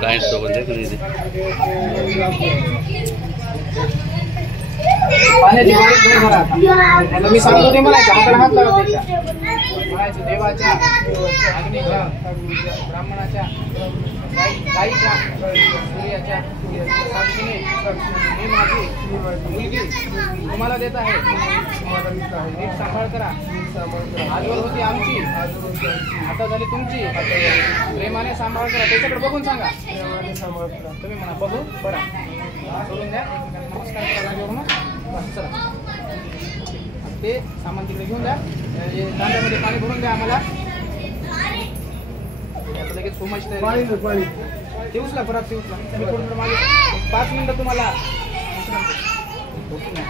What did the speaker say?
client सोबत देखो दीदी पाण्याची बारीक दूर भरा आता मी सांगतो ते म्हणायचं हाताला हात लावायचा म्हणायचं देवाच्या अग्नीच्या ब्राह्मणाच्या गाईच्या सूर्याच्या साक्षीने मी माझी मुलगी तुम्हाला देत आहे नीट सांभाळ करा आजवर होती आमची आता झाली तुमची प्रेमाने सांभाळ करा त्याच्याकडे बघून सांगा तुम्ही म्हणा बघू बरं सोडून द्या नमस्कार करा लागेल चला ते सामान तिकडे घेऊन द्या तांब्यामध्ये पाणी भरून द्या आम्हाला लगेच सोमायची तयारी ते उचला परत ते उचला मी थोडं 5 मिनिटं तुम्हाला